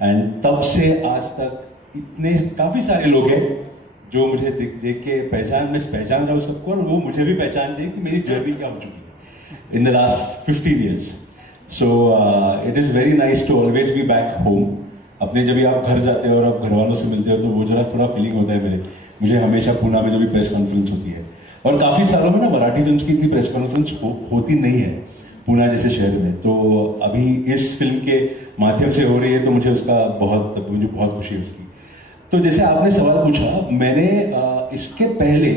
End तब से आज तक इतने काफ़ी सारे लोग हैं जो मुझे देख के पहचान रहा हूँ सबको, और वो मुझे भी पहचानते हैं कि मेरी जर्नी क्या हो चुकी है in the last 15 years. So it is very nice to always be back home. अपने जब भी आप घर जाते हो और आप घर वालों से मिलते हो तो वो जरा थोड़ा फीलिंग होता है मुझे हमेशा पुणे में जब भी प्रेस कॉन्फ्रेंस होती है, और काफ़ी सालों में ना मराठी फिल्म्स की इतनी प्रेस कॉन्फ्रेंस होती नहीं है पुणे जैसे शहर में. तो अभी इस फिल्म के माध्यम से हो रही है तो मुझे बहुत खुशी है उसकी. तो जैसे आपने सवाल पूछा, मैंने इसके पहले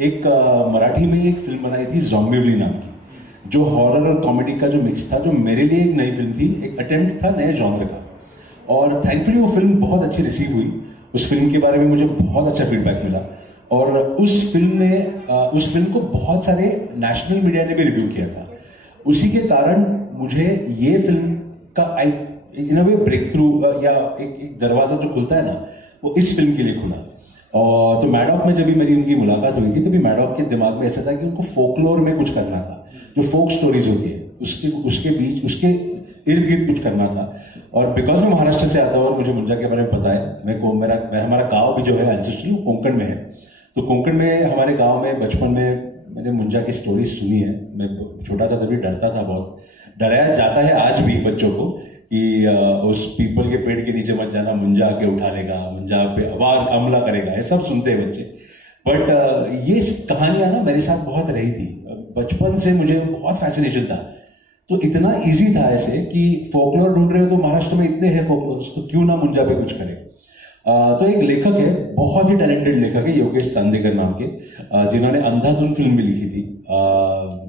एक मराठी में एक फिल्म बनाई थी ज़ॉम्बिवली नाम की, जो हॉरर और कॉमेडी का जो मिक्स था, जो मेरे लिए एक नई फिल्म थी, एक अटेम्प्ट था नए जॉनर का. और थैंकफुली वो फिल्म बहुत अच्छी रिसीव हुई. उस फिल्म के बारे में मुझे बहुत अच्छा फीडबैक मिला, और उस फिल्म को बहुत सारे नेशनल मीडिया ने भी रिव्यू किया था. उसी के कारण मुझे ये फिल्म का in a way breakthrough या एक दरवाजा जो खुलता है ना, वो इस फिल्म के लिए खुला. और तो मैडॉक में जब भी मेरी उनकी मुलाकात हुई थी, तभी मैडॉक के दिमाग में ऐसा था कि उनको फोकलोर में कुछ करना था, जो फोक स्टोरीज होती है उसके इर्द गिर्द कुछ करना था. और बिकॉज मैं महाराष्ट्र से आता हूँ और मुझे मुंजा के बारे में पता है, हमारा गाँव भी जो है एंसेस्ट्रल वो कोंकण में है. तो कोंकण में हमारे गाँव में बचपन में मैंने मुंजा की स्टोरी सुनी है. मैं छोटा था तभी डरता था बहुत. डराया जाता है आज भी बच्चों को कि उस पीपल के पेड़ के नीचे मत जाना, मुंजा आके उठा लेगा, मुंजा पे वार हमला करेगा, ये सब सुनते हैं बच्चे. बट ये कहानियां ना मेरे साथ बहुत रही थी. बचपन से मुझे बहुत फैसिनेशन था. तो इतना इजी था ऐसे कि फोकलोर ढूंढ रहे हो तो महाराष्ट्र में इतने हैं फोकलोर्स, तो क्यों ना मुंजा पे कुछ करें. तो एक लेखक है, बहुत ही टैलेंटेड लेखक है, योगेश चांदेकर नाम के, जिन्होंने अंधाधुन फिल्म भी लिखी थी,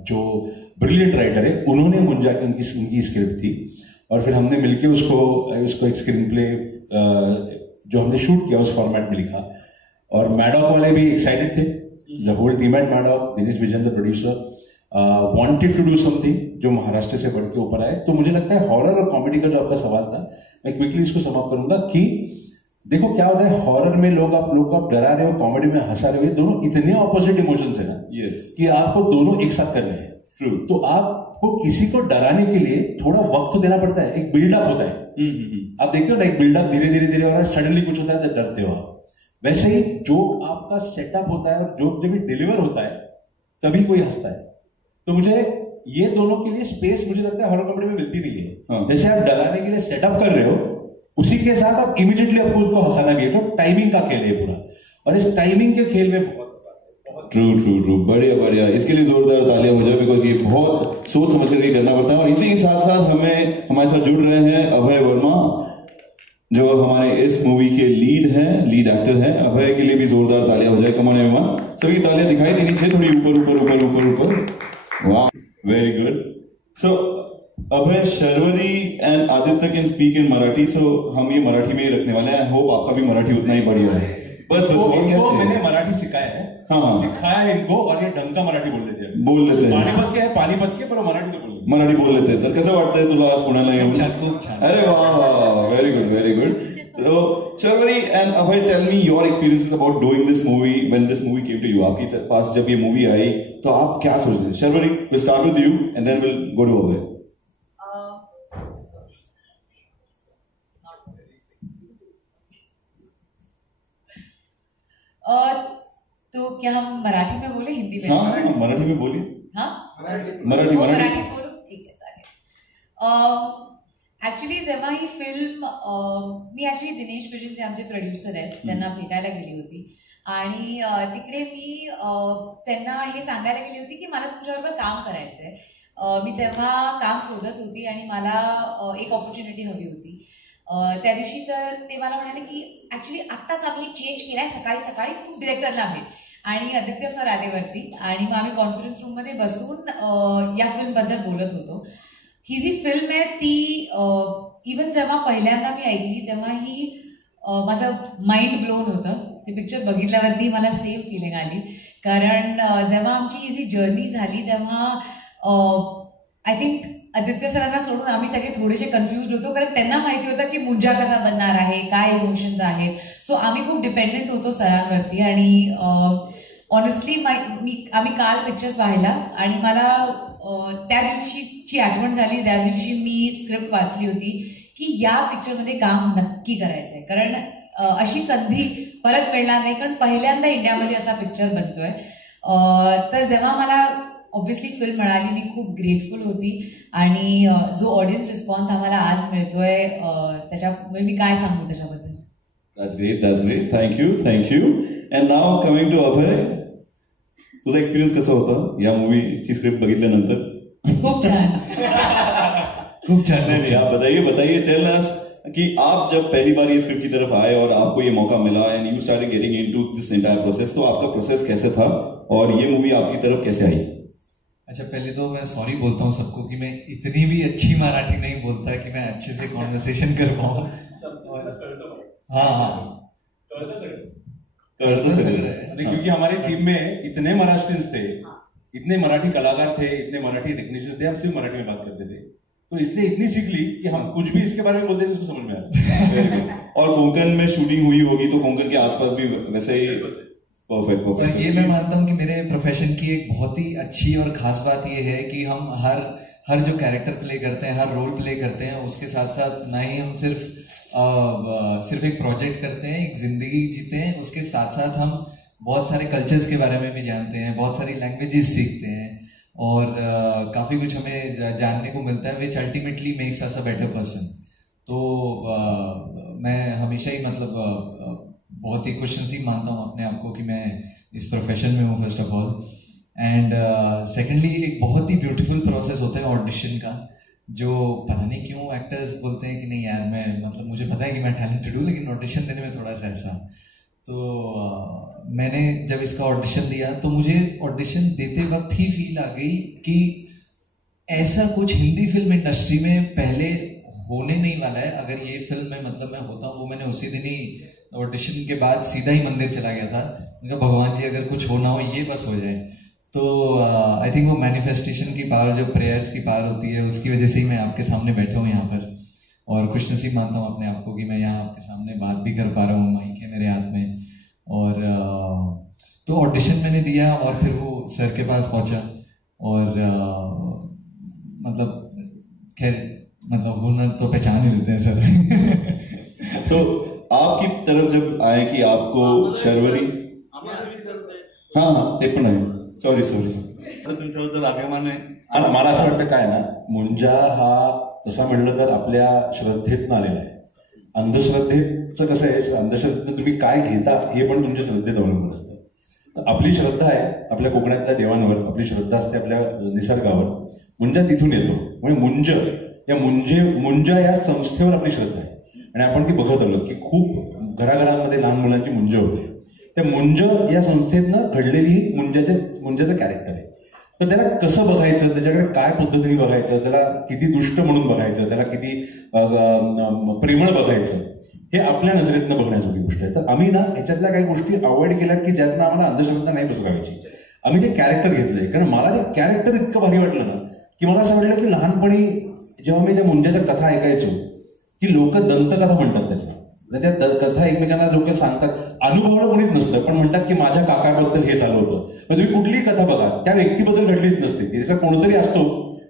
जो ब्रिलियंट राइटर है. उन्होंने मुंजा की उनकी स्क्रिप्ट थी, और फिर हमने मिलके उसको एक स्क्रीन प्ले जो हमने शूट किया उस फॉर्मेट में लिखा. और मैडॉक वाले भी एक्साइटेड थे, the whole team at Maddock, Dinesh Vijan the producer wanted to do something जो महाराष्ट्र से बढ़ के ऊपर आए. तो मुझे लगता है हॉरर और कॉमेडी का जो आपका सवाल था, मैं क्विकली इसको समाप्त करूंगा कि देखो क्या होता है, हॉरर में लोग आप डरा रहे हो, कॉमेडी में हंसा रहे हो, दोनों इतने ऑपोजिट इमोशंस है ना, कि आपको दोनों एक साथ करने हैं. ट्रू. तो आपको किसी को डराने के लिए थोड़ा वक्त तो देना पड़ता है, एक बिल्डअप होता है. आप देखते हो ना, एक बिल्डअप धीरे धीरे हो रहा है, सडनली कुछ होता है तो डरते हो आप. वैसे ही जोक आपका सेटअप होता है और जोक जब भी डिलीवर होता है तभी कोई हंसता है. तो मुझे ये दोनों के लिए स्पेस मुझे लगता है हॉरर कॉमेडी में मिलती नहीं है. जैसे आप डराने के लिए सेटअप कर रहे हो, उसी के साथ आप इमीडिएटली आपको उनको हंसाना भी है. जो टाइमिंग का खेल है पूरा, और इस टाइमिंग के खेल में ट्रू बढ़िया. इसके लिए जोरदार तालियां हो जाए, बिकॉज ये बहुत सोच समझ करके करना पड़ता है. और इसी के साथ साथ हमारे साथ जुड़ रहे हैं अभय वर्मा, जो हमारे इस मूवी के लीड एक्टर हैं. अभय के लिए भी जोरदार तालियां हो जाए. कम ऑन एवरीवन, सभी तालियां दिखाई देनी चाहिए, थोड़ी ऊपर. वाह, very good. So Abhay, Sharvari and Aditya can speak in Marathi, so हम ये मराठी में ही रखने वाले हैं. आई होप आपका भी मराठी उतना ही बढ़िया है. बस और क्या चाहिए. मैंने मराठी सिखाया है. हाँ, सिखाया है इनको, और ये ढंग का मराठी बोल लेते हैं. पानीपत के पर मराठी बोल लेते हैं. तर कसं वाटतंय तुला आज पुण्याला येऊन? खूप छान. अरे वाह, very good. So, Sharvari and Abhay, tell me your experiences about doing this movie. When this movie came to you, आपके पास जब ये मूवी आई तो आप क्या सोच रहे थे? Sharvari, we'll start with you and then we'll go to Abhay. तो क्या हम मराठी में बोले, हिंदी में? हाँ, मराठी में बोलिए. हाँ, मराठी बोलो. ठीक है, चालेल. ऍक्च्युली जेव्हा ही फिल्म, मी ऍक्च्युली दिनेश विजनचे आमचे प्रोड्युसर आहेत, त्यांना भेटायला गेली होती. आणि तिकडे मी त्यांना हे सांगायला गेली होती की मला तुमच्याबरोबर काम करायचंय. मी तेव्हा काम शोधत होती आणि मला एक ऑपॉर्च्युनिटी हवी होती. त्या दिवशी तर ते मला म्हणाले की ऍक्च्युली आत्ताच आम्ही चेंज केलाय, सकाळी सकाळी तू डिरेक्टरला भेट. आणि आदित्य सर आले वरती, आणि मग आम्ही कॉन्फरन्स रूममध्ये बसून या फिल्मबद्दल बोलत होतो. ही जी फिल्म आहे ती इवन जेव्हा पहिल्यांदा मी ऐकली तेव्हा ही माझं माइंड ब्लोन होतं. ते पिक्चर बघितल्यावरती मला सेम फिलिंग आली, कारण जेव्हा आमची ही जी जर्नी झाली तेव्हा आय थिंक आदित्य सरांना सोडून आम्ही सगळे थोडेसे कन्फ्युज होतो, कारण त्यांना माहिती होतं की मुंजा कसा बनणार आहे, काय इमोशन्स आहेत. सो आम्ही खूप डिपेंडेंट होतो सरांवरती. आणि ऑनेस्टली आम्ही काल पिक्चर पाहिला आणि मला त्या दिवशीची आठवण झाली. त्या दिवशी मी स्क्रिप्ट वाचली होती की या पिक्चरमध्ये काम नक्की करायचंय, कारण अशी संधी परत मिळणार नाही, कारण पहिल्यांदा इंडियामध्ये असा पिक्चर बनतोय. तर जेव्हा मला ऑब्व्हियसली फिल्म मिळाली मी खूप ग्रेटफुल होती, आणि जो ऑडियन्स रिस्पॉन्स आम्हाला आज मिळतोय त्याच्यामुळे मी काय सांगू त्याच्याबद्दल. That's great. Thank you. And now coming to Abhay, तुझा एक्सपिरियन्स कसा होता या मूवीची स्क्रिप्ट बघितल्यानंतर? खूप छान. खूप छान. बताइए टेल अस कि आप जब पहली बार ये स्क्रिप्ट की तरफ आए और आपको ये मौका मिला end you started getting into this entire process, तो आपका प्रोसेस कैसे था और ये मूवी आपकी तरफ कैसे आई? अच्छा, पहले तो मैं सॉरी बोलता हूँ सबको कि मैं इतनी भी अच्छी मराठी नहीं बोलता कि मैं अच्छे से कॉन्वर्सेशन कर पाऊँ. हाँ, क्योंकि हमारी टीम में इतने महाराष्ट्रियंस थे, इतने मराठी कलाकार थे, इतने मराठी टेक्नीशियंस थे, हम सिर्फ मराठी में बात करते थे, तो इसलिए इतनी सीख ली कि हम कुछ भी इसके बारे में बोलते थे उसको समझ में आता. और कोंकण में शूटिंग हुई होगी तो कोंकण के आसपास भी वैसे ही परफेक्ट. और ये मैं मानता हूँ कि मेरे प्रोफेशन की एक बहुत ही अच्छी और खास बात ये है कि हम हर जो कैरेक्टर प्ले करते हैं, हर रोल प्ले करते हैं, उसके साथ साथ ना ही हम सिर्फ एक प्रोजेक्ट करते हैं, एक जिंदगी जीते हैं, उसके साथ साथ हम बहुत सारे कल्चर्स के बारे में भी जानते हैं, बहुत सारी लैंग्वेजेस सीखते हैं, और काफ़ी कुछ हमें जानने को मिलता है, which ultimately makes us a better person. तो मैं हमेशा ही बहुत ही खुशनसीब मानता हूँ अपने आप को कि मैं इस प्रोफेशन में हूँ first of all. End secondly एक बहुत ही ब्यूटीफुल प्रोसेस होता है ऑडिशन का, जो पता नहीं क्यों एक्टर्स बोलते हैं कि नहीं यार मैं मुझे पता है कि मैं टैलेंटेड हूँ, लेकिन ऑडिशन देने में थोड़ा सा ऐसा. तो मैंने जब इसका ऑडिशन दिया तो मुझे ऑडिशन देते वक्त ही फील आ गई कि ऐसा कुछ हिंदी फिल्म इंडस्ट्री में पहले होने नहीं वाला है. अगर ये फिल्म में मैं होता हूँ, वो मैंने उसी दिन ही ऑडिशन के बाद सीधा ही मंदिर चला गया था. उनका भगवान जी अगर कुछ होना हो ये बस हो जाए. तो आई थिंक वो मैनिफेस्टेशन की पावर, जो प्रेयर्स की पावर होती है, उसकी वजह से ही मैं आपके सामने बैठा हूँ यहाँ पर, और खुशनसीब मानता हूँ अपने आप को कि मैं यहाँ आपके सामने बात भी कर पा रहा हूँ, माइक है मेरे हाथ में. और तो ऑडिशन मैंने दिया और फिर वो सर के पास पहुँचा, और खैर हुनर तो पहचान ही लेते हैं सर. तो आपकी तरफ जब आए कि आपको शर्वरी, हाँ ते पण आहे, सॉरी तुमच्याबद्दल अभिमान आहे. मला असं वाटतं काय ना, मुंजा हा तसा म्हणलं तर आपल्या श्रद्धेतनं आलेला आहे. अंधश्रद्धेचं कसं आहे, अंधश्रद्धेतनं तुम्ही काय घेता हे पण तुमच्या श्रद्धेत अवलंबून असतं. तर आपली श्रद्धा आहे आपल्या कोकणातल्या देवांवर, आपली श्रद्धा असते आपल्या निसर्गावर. मुंजा तिथून येतो, म्हणजे मुंजा या संस्थेवर आपली श्रद्धा आहे. आणि आपण ती बघत आलो की खूप घराघरांमध्ये लहान मुलांची मुंज होते. त्या मुंज या संस्थेतनं घडलेली मुंजाचं कॅरेक्टर आहे. तर त्याला कसं बघायचं, त्याच्याकडे काय पद्धतीने बघायचं, त्याला किती दुष्ट म्हणून बघायचं, त्याला किती प्रेमळ बघायचं, हे आपल्या नजरेतनं बघण्याजोगी गोष्ट आहे. तर आम्ही ना ह्याच्यातल्या काही गोष्टी अवॉइड केल्यात की ज्यातनं आम्हाला अंधश्रद्धा नाही बसवायची. आम्ही ते कॅरेक्टर घेतलंय, कारण मला ते कॅरेक्टर इतकं भारी वाटलं ना की मला असं वाटलं की लहानपणी जेव्हा मी त्या मुंजाच्या कथा ऐकायचो की लोक दंतकथा म्हणतात, त्या कथा एकमेकांना लोक सांगतात, अनुभवलं कोणीच नसतं, पण म्हणतात की माझ्या काकाबद्दल हे झालं होतं. मग तुम्ही कुठलीही कथा बघा, त्या व्यक्तीबद्दल घडलीच नसते, त्याचा कोणतरी असतो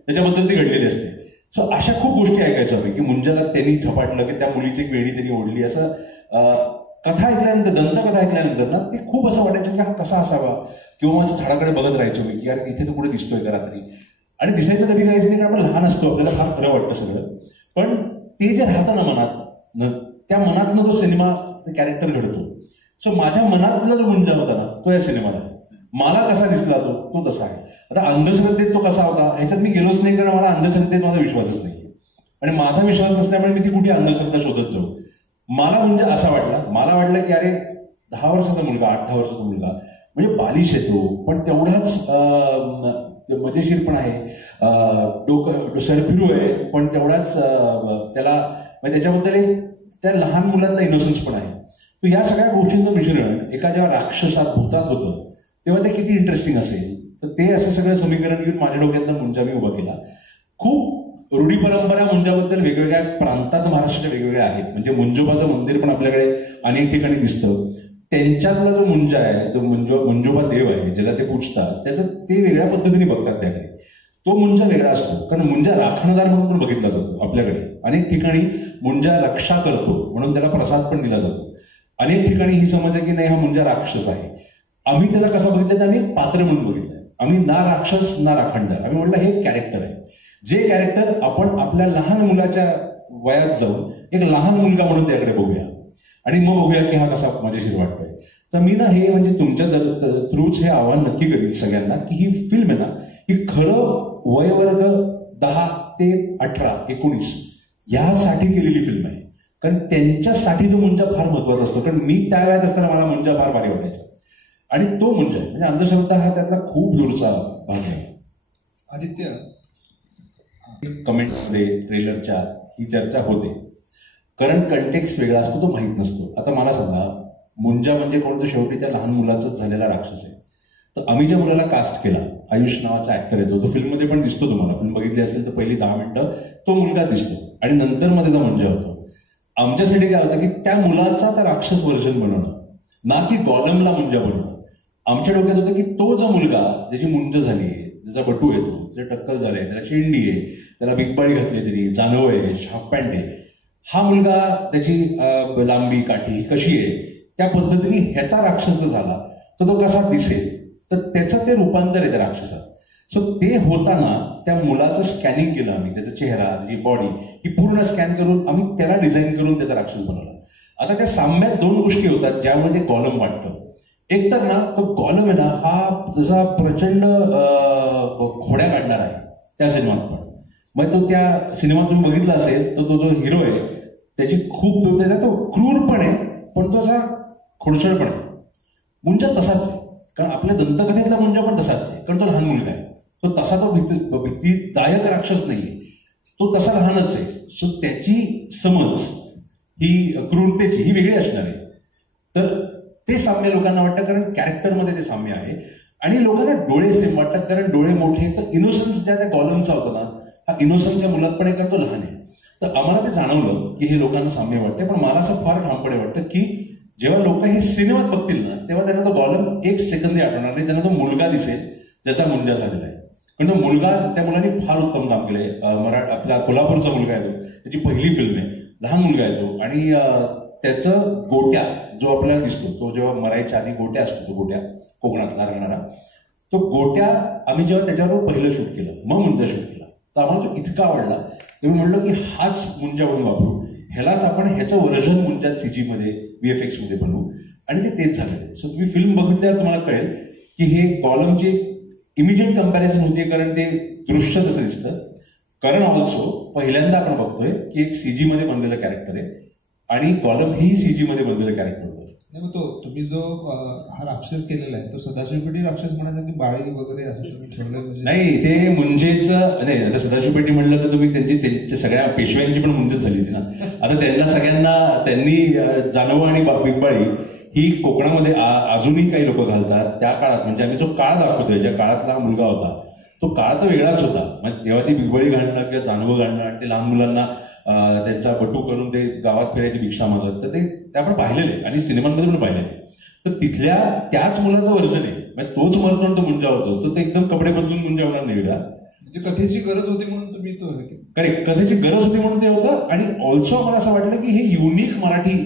त्याच्याबद्दल ती घडलेली असते. सो अशा खूप गोष्टी ऐकायचो आम्ही की मुंजाला त्यांनी झपाटलं, की त्या मुलीची एक वेणी त्यांनी ओढली, असं कथा ऐकल्यानंतर, दंतकथा ऐकल्यानंतर ना ते खूप असं वाटायचं की हा कसा असावा, किंवा असं झाडाकडे बघत राहायचो मी की यार इथे तो कुठे दिसतोय का रात्री. आणि दिसायचं कधी काहीच नाही, कारण आपण लहान असतो, आपल्याला फार खरं वाटतं सगळं. पण ते जे राहतं ना मनात, त्या मनातनं तो सिनेमा कॅरेक्टर घडतो. सो माझ्या मनातला जो मुंजा होता ना तो या सिनेमात आहे. मला कसा दिसला तो तसा आहे. आता अंधश्रद्धेत तो कसा होता ह्याच्यात मी गेलोच नाही, कारण मला अंधश्रद्धेत माझा विश्वासच नाही, आणि माझा विश्वास नसल्यामुळे मी ती कुठे अंधश्रद्धा शोधत जाऊ. मला म्हणजे असा मला वाटलं की अरे 10 वर्षाचा मुलगा, 8-10 वर्षाचा मुलगा म्हणजे बालिश येतो, पण तेवढाच मजेशीर पण आहे, डोकं सरफिरू आहे, पण तेवढाच त्याला त्याच्याबद्दल त्या लहान मुलातला इनोसन्स पण आहे. तर या सगळ्या गोष्टींचं मिश्रण एका जेव्हा राक्षसात भूतात होतं तेव्हा ते किती इंटरेस्टिंग असेल. तर ते असं सगळं समीकरण घेऊन माझ्या डोक्यातला मुंजा मी उभा केला. खूप रूढी परंपरा मुंजाबद्दल वेगवेगळ्या प्रांतात महाराष्ट्राच्या वेगवेगळ्या आहेत. म्हणजे मुंजोबाचं मंदिर पण आपल्याकडे अनेक ठिकाणी दिसतं. त्यांच्यातला जो मुंजा आहे, तो मुंजोबा देव आहे ज्याला ते पूजतात, त्याचं ते वेगळ्या पद्धतीने बघतात त्याकडे. तो मुंजा वेगळा असतो, कारण मुंजा राखणदार म्हणून पण बघितला जातो. आपल्याकडे अनेक ठिकाणी मुंजा रक्षा करतो म्हणून त्याला प्रसाद पण दिला जातो. अनेक ठिकाणी ही समज आहे की नाही, हा मुंजा राक्षस आहे. आम्ही त्याला कसं बघितलं तर आम्ही एक पात्र म्हणून बघितलंय. आम्ही ना राक्षस ना राखणदार, आम्ही म्हटलं हे कॅरेक्टर आहे. जे कॅरेक्टर आपण आपल्या लहान मुलाच्या वयात जाऊन एक लहान मुलगा म्हणून त्याकडे बघूया आणि मग बघूया की हा कसा मजेशीर वाटतोय. तर मी ना हे म्हणजे तुमच्या थ्रूच हे आव्हान नक्की करीन सगळ्यांना की ही फिल्म आहे ना, ही खरं वयवर्ग 10 ते 18, 19 यासाठी केलेली फिल्म आहे. कारण त्यांच्यासाठी तो मुंजा फार महत्वाचा असतो. कारण मी त्या वयात असताना मला मुंजा फार भारी वाटायचा आणि तो मुंजा म्हणजे अंधश्रद्धा हा त्यातला खूप दूरचा भाग आहे. आदित्य, कमेंटमध्ये ट्रेलरच्या ही चर्चा होते, कारण कंटेक्स्ट वेगळा असतो, तो माहीत नसतो. आता मला सांगा, मुंजा म्हणजे कोणतं, शेवटी त्या लहान मुलाचाच झालेला राक्षस आहे. तर आम्ही ज्या मुलाला कास्ट केला, आयुष नावाचा ऍक्टर येतो, तो फिल्ममध्ये पण दिसतो. तुम्हाला फिल्म बघितली असेल तर पहिली 10 मिनिटं तो मुलगा दिसतो आणि नंतर मध्ये जो मुंजा होतो. आमच्यासाठी काय होतं की त्या मुलाचा त्या राक्षस व्हर्जन बनवणं, ना की गॉलमला मुंजा बनवणं. आमच्या डोक्यात होतं की तो जो मुलगा ज्याची मुंज झाली आहे, ज्याचा बटू येतो, ज्याचा टक्कल झालाय, त्याला शेंडी आहे, त्याला बिगबाळी घातली, तरी जानव आहे, हाफ पॅन्ट आहे, हा मुलगा त्याची लांबी काठी कशी आहे, त्या पद्धतीने ह्याचा राक्षस जर झाला तर तो कसा दिसेल, तर त्याचं ते रूपांतर आहे त्या राक्षसात. सो ते होताना त्या मुलाचं स्कॅनिंग केलं आम्ही, त्याचा चेहरा, त्याची बॉडी ही पूर्ण स्कॅन करून आम्ही त्याला डिझाईन करून त्याचा राक्षस बनवला. आता त्या साम्यात 2 गोष्टी होतात ज्यामुळे ते गॉलम वाटतं. एक तर ना तो गॉलम आहे ना, हा जसा प्रचंड खोड्या काढणार आहे त्या सिनेमात पण. मग तो त्या सिनेमात तुम्ही बघितला असेल तर तो जो हिरो आहे त्याची खूप तो क्रूर पण आहे, पण तो असा खोडसळ पण आहे. मुंजा तसाच आहे, कारण आपल्या दंतकथेतला मुंजा पण तसाच आहे, कारण तो लहान मुलगा आहे. तो तसा तो भीतीदायक राक्षस नाहीये, तो तसा लहानच आहे. सो त्याची समज ही क्रूरतेची ही वेगळी असणार आहे. तर ते साम्य लोकांना वाटतं, कारण कॅरेक्टरमध्ये ते साम्य आहे. आणि लोकांना डोळे सेम वाटतात, कारण डोळे मोठे. तर इनोसन्स ज्या त्या गॉलमचा होता ना, हा इनोसन्स या मुलात पण आहे, कारण तो लहान आहे. तर आम्हाला ते जाणवलं की हे लोकांना साम्य वाटते. पण मला असं फार ठामपणे वाटतं की जेव्हा लोक हे सिनेमात बघतील ना, तेव्हा त्यांना तो गॉलम 1 सेकंदही आठवणार नाही. त्यांना तो मुलगा दिसेल ज्याचा मुंजा झालेला आहे. कारण तो मुलगा, त्या मुलाने फार उत्तम काम केलंय. आपला कोल्हापूरचा मुलगा आहे तो, त्याची पहिली फिल्म आहे, लहान मुलगा आहे तो. आणि त्याचं गोट्या जो आपल्याला दिसतो, तो जेव्हा मरायच्या आधी गोट्या असतो, तो गोट्या कोकणातला राहणारा, तो गोट्या आम्ही जेव्हा त्याच्यावर पहिलं शूट केलं, मग मुंजा शूट केला, तर आम्हाला तो इतका आवडला की मी म्हणलो की हाच मुंजा म्हणून वापरू, ह्यालाच आपण ह्याचं व्हर्जन मुंजात CG मध्ये VFX मध्ये बनवू. आणि ते तेच झालेलं आहे. सो तुम्ही फिल्म बघितल्यावर तुम्हाला कळेल की हे गॉलमची इमिजिएट कंपॅरिझन होते, कारण ते दृश्य तसं दिसतं. कारण ऑल्सो पहिल्यांदा आपण बघतोय की एक CG मध्ये बनलेलं कॅरेक्टर आहे आणि गॉलम ही CG मध्ये बनलेलं कॅरेक्टर होतं. नाही, तो तुम्ही जो हा राक्षस केलेला आहे तो सदाशिव पेटी राक्षस म्हणायचा की बाळी वगैरे असं तुम्ही ठरलं? म्हणजे नाही, ते मुंजेचं नाही. आता सदाशिव पेटी म्हणलं तर तुम्ही त्यांच्या सगळ्या पेशव्यांची पण मुंजेच झाली होती ना. आता त्यांना सगळ्यांना त्यांनी जानवं आणि बिगबाळी ही कोकणामध्ये अजूनही काही लोक घालतात. त्या काळात म्हणजे आम्ही जो काळ दाखवतोय, ज्या काळातला हा मुलगा होता, तो काळ तर वेगळाच होता. म्हणजे तेव्हा ती बिगबाळी घालणं किंवा जानवं घालणं आणि ते लहान मुलांना त्यांचा बटू करून ते गावात फिरायची भिक्षा मागत, तर ते आपण पाहिलेले आणि सिनेमांमध्ये पण पाहिलेले. तर तिथल्या त्याच मुलाचं वर्जन आहे, म्हणजे तोच मरतो आणि तो मुंजा होतो. तर ते एकदम कपडे बदलून मुंजा होणार नाही का? म्हणजे कथेची गरज होती म्हणून तुम्ही तो करेक्ट, कथेची गरज होती म्हणून ते होतं. आणि ऑल्सो मला असं वाटलं की हे युनिक मराठी,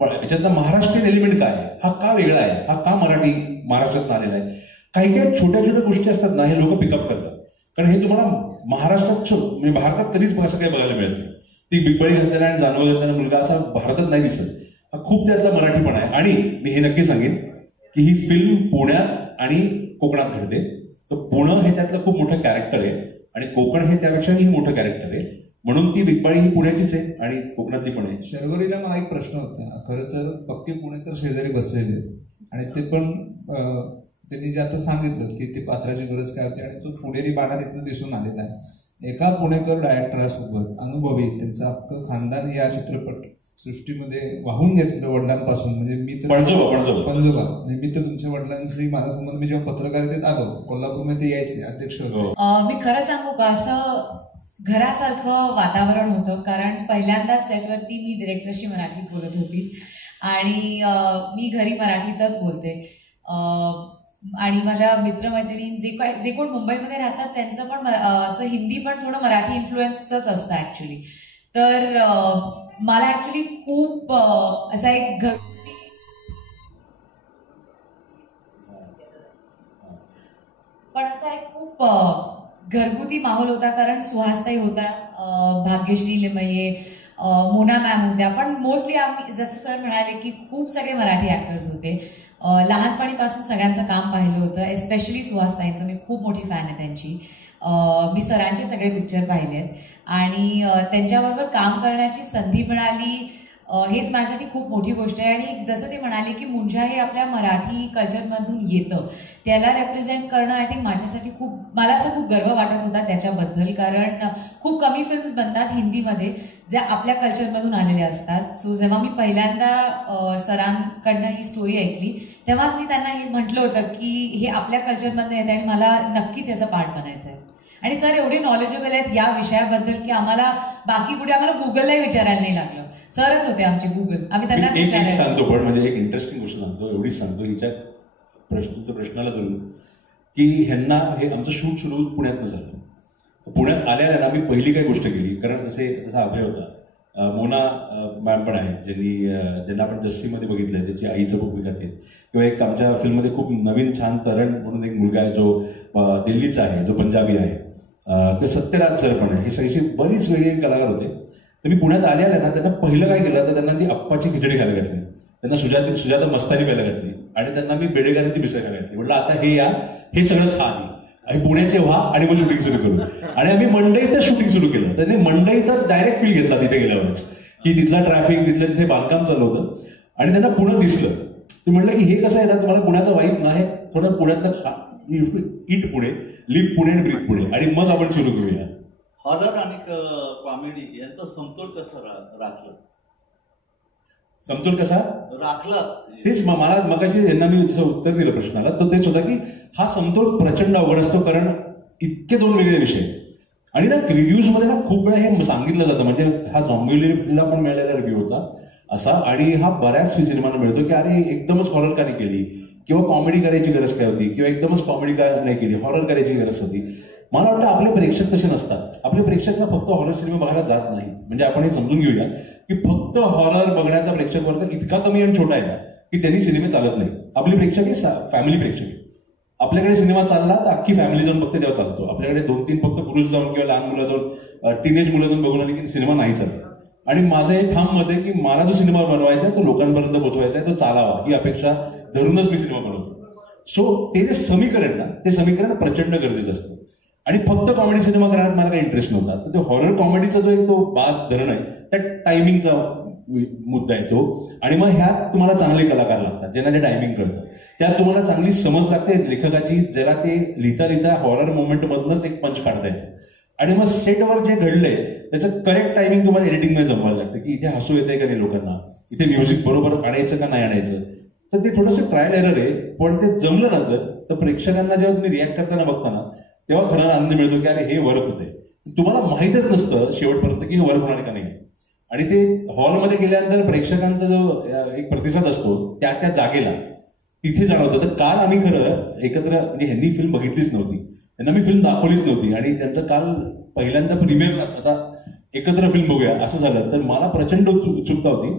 याच्यातला महाराष्ट्रीयन एलिमेंट काय आहे, हा का वेगळा आहे, हा का महाराष्ट्रात आलेला आहे. काही काही छोट्या छोट्या गोष्टी असतात ना, हे लोक पिकअप करतात. कारण हे तुम्हाला महाराष्ट्रात म्हणजे भारतात कधीच असं काही बघायला मिळत नाही. ती बिगबाळी घातलेला आणि जानवं घातलेला मुलगा असा भारतात नाही दिसत. हा खूप त्यातला मराठीपणा आहे. आणि मी हे नक्की सांगेन की ही फिल्म पुण्यात आणि कोकणात घडते. तर पुणे हे त्यातलं खूप मोठं कॅरेक्टर आहे आणि कोकण हे त्यापेक्षाही मोठं कॅरेक्टर आहे. म्हणून ती बिगबाळी ही पुण्याचीच आहे आणि कोकणातली पण आहे. शर्वरीला मला एक प्रश्न होता. खरं तर पक्के पुणेकर शेजारी बसलेले आणि ते पण त्यांनी जे आता सांगितलं की ते पात्राची गरज काय होती आणि तो पुणेरी बाणा तिथं दिसून आलेला आहे. एका पुणेकर डायरेक्टरासोबत अनुभवी त्यांचं अख्खं खानदान या चित्रपट सृष्टीमध्ये वाहून घेतलं वडिलांपासून. म्हणजे मी तर पंजोबा, मी तर तुमच्या वडिलांशी माझा संबंध, मी जेव्हा पत्रकारितेत आलो कोल्हापूरमध्ये यायचे अध्यक्ष होते. मी खरं सांगू का, असं घरासारखं वातावरण होतं. कारण पहिल्यांदाच सेटवरती मी डिरेक्टरशी मराठीत बोलत होती आणि मी घरी मराठीतच बोलते. आणि माझ्या मित्रमैत्रिणी जे कोण मुंबईमध्ये राहतात त्यांचं पण असं हिंदी पण थोडं मराठी इन्फ्लुएन्सच असतं ऍक्च्युली. तर मला ऍक्च्युली खूप असा एक खूप घरगुती माहोल होता, कारण सुहासताई होता, भाग्यश्री लिमये, मोना मॅम होत्या, पण मोस्टली आम्ही जसं सर म्हणाले की खूप सगळे मराठी ऍक्टर्स होते. लहानपणीपासून सगळ्यांचं काम पाहिलं होतं, एस्पेशली सुहासताईंचं. मी खूप मोठी फॅन आहे त्यांची. मी सरांचे सगळे पिक्चर पाहिलेत आणि त्यांच्याबरोबर काम करण्याची संधी मिळाली, हेच माझ्यासाठी खूप मोठी गोष्ट आहे. आणि जसं ते म्हणाले की मुंजा हे आपल्या मराठी कल्चरमधून येतं, त्याला रेप्रेझेंट करणं आय थिंक माझ्यासाठी मला असं खूप गर्व वाटत होता त्याच्याबद्दल, कारण खूप कमी फिल्म्स बनतात हिंदीमध्ये ज्या आपल्या कल्चरमधून आलेल्या असतात. सो जेव्हा मी पहिल्यांदा सरांकडनं ही स्टोरी ऐकली तेव्हाच मी त्यांना हे म्हटलं होतं की हे आपल्या कल्चरमधनं येतं आणि मला नक्कीच याचं पार्ट बनायचं आहे. आणि सर एवढे नॉलेजेबल आहेत या विषयाबद्दल की आम्हाला बाकी कुठे आम्हाला गुगललाही विचारायला नाही लागलं. सरच होते आमचे गुगल, आम्ही त्यांना एक सांगतो, पण म्हणजे एक इंटरेस्टिंग गोष्ट सांगतो, एवढीच सांगतो हिच्या प्रश्नाला धरून की ह्यांना हे आमचं शूट सुरू पुण्यातनं झालं. पुण्यात आल्यानं आम्ही पहिली काय गोष्ट केली, कारण जसा अभय होता, मोना मॅम पण आहे ज्यांना आपण जस्सीमध्ये बघितलंय, त्याची आईचं भूमिका आहे, किंवा एक आमच्या फिल्ममध्ये खूप नवीन छान तरण म्हणून एक मुलगा आहे जो दिल्लीचा आहे, जो पंजाबी आहे, किंवा सत्यराज सर पण आहे. हे सगळी बरीच वेगळे कलाकार होते. तर मी पुण्यात आल्याला ना त्यांना पहिलं काय केलं तर त्यांना ती अप्पाची खिचडी खायला घातली, त्यांना सुजाता मस्तानी प्यायला घातली आणि त्यांना मी बेडेकरांची मिसळ खायला घातली. म्हटलं आता हे सगळं खा आधी आणि पुण्याचे व्हा आणि मग शूटिंग सुरू करू. आणि आम्ही मंडईतच शूटिंग सुरू केलं. त्यांनी मंडईतच डायरेक्ट फील घेतला तिथे गेल्यावरच की तिथला ट्रॅफिक, तिथे बांधकाम चालू होतं आणि त्यांना पुणं दिसलं. ते म्हटलं की हे कसं आहे ना, तुम्हाला पुण्याचा वाईब नाही, थोडं पुण्यातलं इट पुणे, लिव्ह पुणे आणि ब्रीथ पुणे, आणि मग आपण सुरू करूया. हॉरर आणि कॉमेडी यांचा समतोल कसा राखला? समतोल कसा राखला? तेच मला मगाशी यांना मी जसं उत्तर दिलं प्रश्नाला, तर तेच होतं की हा समतोल प्रचंड अवघड असतो, कारण इतके दोन वेगळे विषय आहेत. आणि ना रिव्ह्यूज मध्ये ना खूप वेळा हे सांगितलं जातं, म्हणजे हा झॉम्बीला पण मिळालेला रिव्ह्यू होता असा, आणि हा बऱ्याच सिनेमांना मिळतो की अरे एकदमच हॉरर का नाही केली, किंवा कॉमेडी करायची गरज काय होती, किंवा एकदमच कॉमेडी का नाही केली, हॉरर करायची गरज होती. मला वाटतं आपले प्रेक्षक तसे नसतात. आपले प्रेक्षक ना फक्त हॉरर सिनेमा बघायला जात नाहीत. म्हणजे आपण हे समजून घेऊया की फक्त हॉरर बघण्याचा प्रेक्षक वर्ग इतका कमी आणि छोटा आहे ना की त्यांनी सिनेमे चालत नाही. आपले प्रेक्षक हे फॅमिली प्रेक्षक आहे. आपल्याकडे सिनेमा चालला तर अख्खी फॅमिली जाऊन बघते तेव्हा चालतो. आपल्याकडे 2-3 फक्त पुरुष जाऊन किंवा लहान मुलं जाऊन, टीनेज मुलं जाऊन बघून आली की सिनेमा नाही चालत. आणि माझं हे ठाम मत आहे की मला जो सिनेमा बनवायचा आहे तो लोकांपर्यंत पोहोचवायचा आहे, तो चालावा, ही अपेक्षा धरूनच मी सिनेमा बनवतो. सो ते जे समीकरण ना, ते समीकरण प्रचंड गरजेचं असतं. आणि फक्त कॉमेडी सिनेमा करण्यात मला काही इंटरेस्ट नव्हता. तर तो हॉरर कॉमेडीचा जो एक तो बाज धरण आहे, त्या टायमिंगचा मुद्दा आहे तो. आणि मग ह्यात तुम्हाला चांगले कलाकार लागतात, ज्यांना ते टायमिंग कळतं. त्यात तुम्हाला चांगली समज लागते लेखकाची, ज्याला ते लिहिता हॉरर मोमेंट मधूनच एक पंच काढता येतं. आणि मग सेटवर जे घडलंय त्याचं करेक्ट टायमिंग तुम्हाला एडिटिंगमध्ये जमवायला लागतं, की इथे हसू येतंय का नाही लोकांना, इथे म्युझिक बरोबर आणायचं का नाही आणायचं. तर ते थोडंसं ट्रायल एरर आहे, पण ते जमलं ना जर, तर प्रेक्षकांना जेव्हा तुम्ही रिॲक्ट करताना बघताना तेव्हा खरा आनंद मिळतो की अरे हे वर्क होतंय. तुम्हाला माहीतच नसतं शेवटपर्यंत की हे वर्क होणार का नाही. आणि ते हॉलमध्ये गेल्यानंतर प्रेक्षकांचा जो एक प्रतिसाद असतो त्या जागेला तिथे जाणवतं. तर काल आम्ही खरं एकत्र, म्हणजे ह्यांनी फिल्म बघितलीच नव्हती, त्यांना मी फिल्म दाखवलीच नव्हती, आणि त्यांचं काल पहिल्यांदा प्रीमियरलाच आता एकत्र फिल्म बघूया असं झालं. तर मला प्रचंड उत्सुकता होती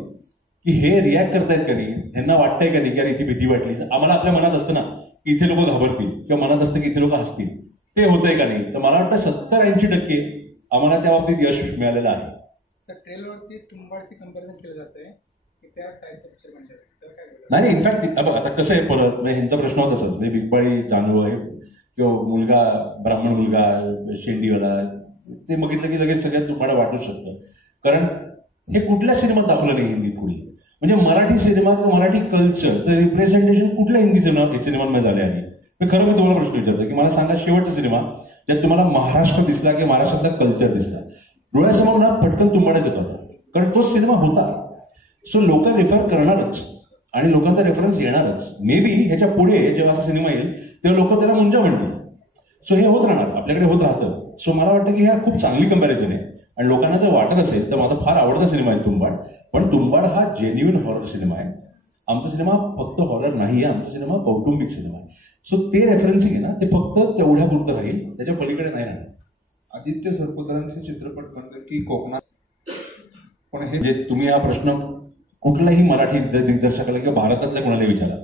की हे रिॲक्ट करतायत का नाही, ह्यांना वाटतंय का नाही की अरे इथे भीती वाटली. आम्हाला आपल्या मनात असतं ना की इथे लोक घाबरतील, किंवा मनात असतं की इथे लोक हसतील, ते होतंय का नाही. तर मला वाटतं 70-80% आम्हाला त्या बाबतीत यश मिळालेलं आहे. ट्रेलरवरती तुंबाडची कंपॅरिझन केलं जाते की त्या टाईपचं पिक्चर म्हणजे नाही, इनफॅक्ट आता कसं आहे, परत ह्यांचा प्रश्न होता तसंच, म्हणजे बिग बाळी जानू आहे किंवा मुलगा, ब्राह्मण मुलगा, शेंडीवाला, ते बघितलं की लगेच सगळ्यात तुम्हाला वाटू शकतं. कारण हे कुठल्या सिनेमात दाखवलं नाही हिंदीत कुणी. म्हणजे मराठी सिनेमा किंवा मराठी कल्चरचं रिप्रेझेंटेशन कुठल्या हिंदी सिनेमांमध्ये झाले आहे. खरं मी तुम्हाला प्रश्न विचारतो की मला सांगा शेवटचा सिनेमा ज्यात तुम्हाला महाराष्ट्र दिसला किंवा महाराष्ट्रातला कल्चर दिसला. डोळ्यासमोर ना फटकन तुंबाडाच येत होता, कारण तो सिनेमा होता. सो लोक रेफर करणारच आणि लोकांचा रेफरन्स येणारच. मे बी ह्याच्या पुढे जेव्हा असा सिनेमा येईल तेव्हा लोक त्याला मुंजा म्हणतील. सो हे होत राहणार, आपल्याकडे होत राहतं. सो मला वाटतं की ह्या खूप चांगली कंपॅरिझन आहे. आणि लोकांना जर वाटत असेल तर माझा फार आवडता सिनेमा आहे तुंबाड. पण तुंबाड हा जेन्युइन हॉरर सिनेमा आहे. आमचा सिनेमा फक्त हॉरर नाही आहे, आमचा सिनेमा कौटुंबिक सिनेमा आहे. सो ते रेफरन्सिंग आहे ना, ते फक्त तेवढ्या पुरतं राहील, त्याच्या पलीकडे नाही राहणार. आदित्य सरपोतदारांचे चित्रपट म्हणलं की कोकणात, पण हे म्हणजे तुम्ही हा प्रश्न कुठल्याही मराठी दिग्दर्शकाला किंवा भारतातल्या कोणाला विचारा,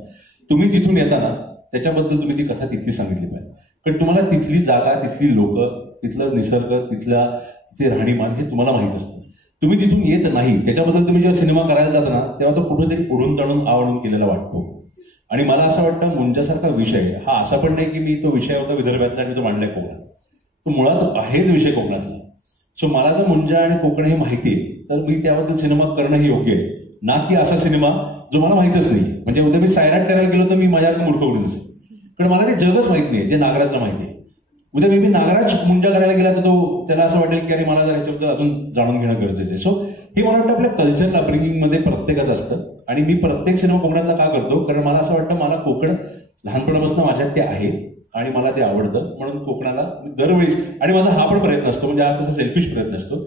तुम्ही तिथून येताना त्याच्याबद्दल तुम्ही ती कथा तिथली सांगितली पाहिजे. कारण तुम्हाला तिथली जागा, तिथली लोक, तिथला निसर्ग, तिथे राहणीमान हे तुम्हाला माहित असतं. तुम्ही तिथून येत नाही, त्याच्याबद्दल तुम्ही जेव्हा सिनेमा करायला जाता ना, तेव्हा तो कुठेतरी उडून तडून आवडून केलेला वाटतो. आणि मला असं वाटतं मुंजासारखा विषय हा असा पण नाही की मी तो विषय होता विदर्भातला आणि तो मांडलाय कोकणात, तो मुळात आहेच विषय कोकणातला. सो मला जर मुंजा आणि कोकण हे माहिती आहे तर मी त्याबद्दल सिनेमा करणं हे योग्य आहे, ना की असा सिनेमा जो मला माहितच नाही. म्हणजे उद्या मी सायराट करायला गेलो तर मी माझ्याकडे मूर्ख उडी नसेल, कारण मला ते जगच माहित नाही जे नागराजला माहिती आहे. उद्या मी नागराज मुंजा करायला गेला तर तो त्याला असं वाटेल की अरे मला जर ह्याच्याबद्दल अजून जाणून घेणं गरजेचं आहे. सो हे मला वाटतं आपल्या कल्चरल अपब्रिंगिंग मध्ये प्रत्येकाचं असतं. आणि मी प्रत्येक सिनेमा कोकणातला का करतो, कारण मला असं वाटतं मला कोकण लहानपणापासून माझ्यात ते आहे आणि मला ते आवडतं, म्हणून कोकणाला दरवेळेस, आणि माझा हा पण प्रयत्न असतो, म्हणजे हा कसा सेल्फिश प्रयत्न असतो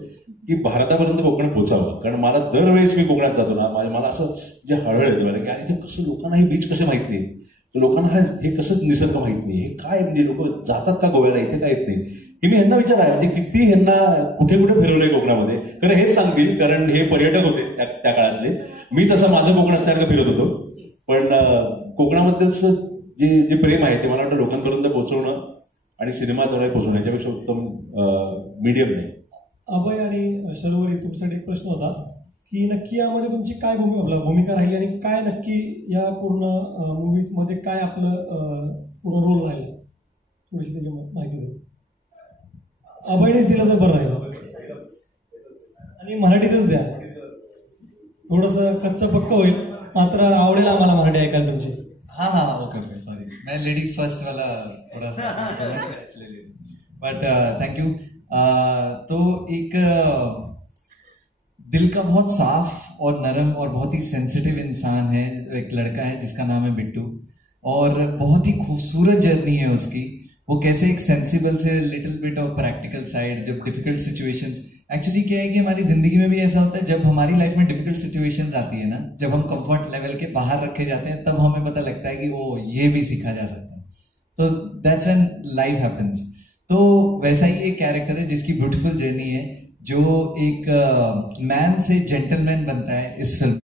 की भारतापर्यंत कोकण पोचावं. कारण मला दरवेळेस मी कोकणात जातो ना, मला असं जे हळहळ येते मला की अरे ते कसं लोकांना हे बीच कसे माहित नाहीत, लोकांना हे कसं निसर्ग माहित नाही, हे काय म्हणजे लोक जातात का गोव्याला, इथे काय येत नाही. हे मी ह्यांना विचार आहे, म्हणजे किती ह्यांना कुठे कुठे फिरवलंय कोकणामध्ये, कारण हेच सांगतील, कारण हे पर्यटक होते त्या काळातले. मी तसं माझं कोकण असल्यासारखं फिरत होतो, पण कोकणाबद्दलचं जे प्रेम आहे ते मला वाटतं लोकांपर्यंत पोहोचवणं आणि सिनेमाद्वारे पोहोचवणं याच्यापेक्षा उत्तम मीडियम नाही. अभय आणि शर्वरी, तुमच्यासाठी एक प्रश्न होता की नक्की यामध्ये तुमची काय भूमिका राहिली आणि काय नक्की या पूर्ण मूवीज मध्ये काय आपलं पूर्ण रोल राहिला, थोडीशी त्याची माहिती द्या. अभयनेच दिलं तर बरं राहील आणि मराठीतच द्या, थोडस कच्चं पक्क होईल, मात्र आवडेल आम्हाला मराठी ऐकायला तुमची. हाँ ओके सॉरी, मैं लेडीज फर्स्ट वाला थोड़ा सा इसलिए, बट थैंक यू. तो एक दिल का बहुत साफ और नरम और बहुत ही सेंसिटिव इंसान है, एक लड़का है जिसका नाम है बिट्टू, और बहुत ही खूबसूरत जर्नी है उसकी. वो कैसे एक sensible say little bit of practical side, जब डिफिकल्ट सिचुएशंस, एक्चुअली क्या है कि हमारी जिंदगी में भी ऐसा होता है जब हमारी लाइफ में डिफिकल्ट सिचुएशंस आती है ना, जब हम कंफर्ट लेवल के बाहर रखे जाते हैं तब हमें पता लगता है कि ओ ये भी सीखा जा सकता है. तो दैट्स व्हेन लाइफ हैपेंस. तो वैसा ही एक कैरेक्टर है जिसकी ब्यूटीफुल जर्नी है, जो एक मैन से जेंटलमैन बनता है इस फिल्म.